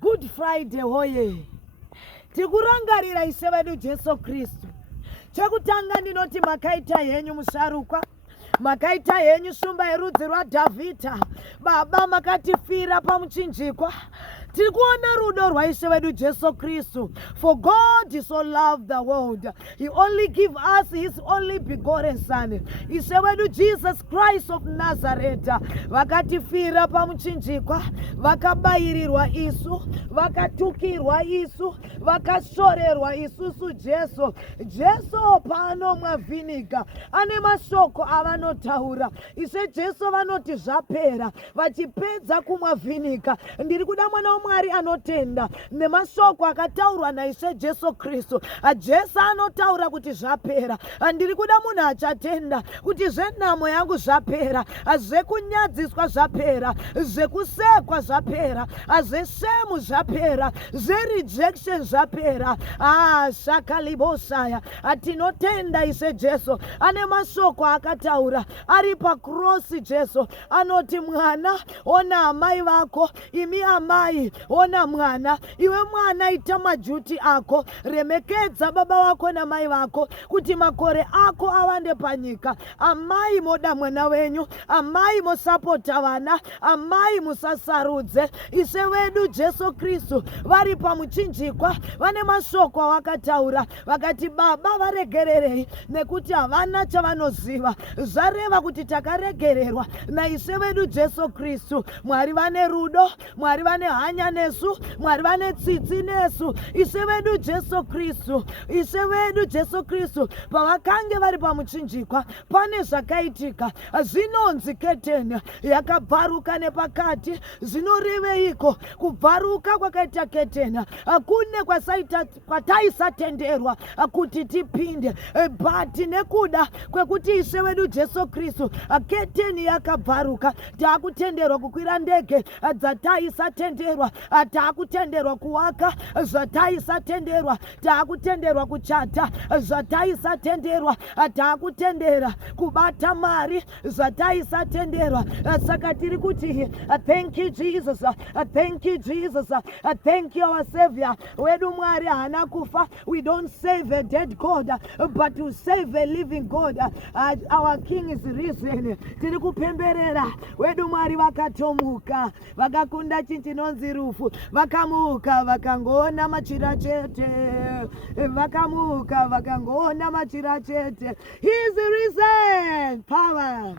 Good Friday hoye. Tikurangarira Ishe vedu Jesu Kristu. Chekutanga ndinoti makaita henyu musharukwa, makaita henyu shumba yerudzi rwaDhavhidha, Baba makatifira pamuchinjikwa. Tiri kuona rudo rwaIshe vedu Jesu Kristu. For God so loved the world, He only gave us His only begotten Son, Ishe vedu Jesus Christ of Nazareth. Vakatifira pamuchinjikwa, vakabayirirwa isu, vakatukirwa isu, vakashorerwa isusu Jesu. Jesu pano mwavhinika ane mashoko avanotaura. Ishe Jesu vanoti zvapera, vachipedza kumwavhinika. Ndiri kuda mwana Mwari anotenda nemashoko akataurwa naIshe Jesu Kristu. Jesu anotaura kuti zvapera. Ndiri kuda munhu achatenda kuti zvenhamo yangu zvapera, zvekunyadziswa zvapera, zvekusekwa zvapera, zveshemu zvapera, zverejection zvapera. Shakalibosaya. Tinotenda Ishe Jesu ane mashoko akataura ari pakrosi. Jesu anoti mwana, ona amai vako, imi amai ona mwana, iwe mwana ita majuti ako, remekedza baba wako na mai vako kuti makore ako awande panyika. Amai moda mwana wenyu, amai mosapota vana, amai musasarudze. Ishe vedu Jesu Kristu vari pamuchinjikwa vane mashoko avakataura, vakati Baba varegererei nekuti havana chavanoziva. Zvareva kuti takaregererwa naIshe vedu Jesu Kristu. Mwari vane rudo, Mwari vane hanya nesu, Mwari vane tsitsi nesu. Ishe vedu Jesu Kristu, Ishe vedu Jesu Kristu pavakange vari pamuchinjikwa pane zvakaitika. Zvinonzi keteni yakabvaruka nepakati. Zvinoreveiko kubvaruka kwakaita keteni? Kune kwataisatenderwa kuti tipinde, but nekuda kwekuti Ishe vedu Jesu Kristu keteni yakabvaruka, taakutenderwa kukwira ndege dzataisatenderwa, taakutenderwa kuwaka zvataisatenderwa, taakutenderwa kuchata zvataisatenderwa, taakutendera kubata mari zvataisatenderwa. Saka tiri kuti thank you Jesus, thank you Jesus, thank you our Savior. Wedu Mwari hana kufa. We don't save a dead God, but we save a living God. Our King is risen. Tiri kupemberera wedu Mwari vakatomuka, vakakunda chinonzi rufu, vakamuka vakangoona machira chete, vakamuka vakangoona machira chete. He is risen. Power.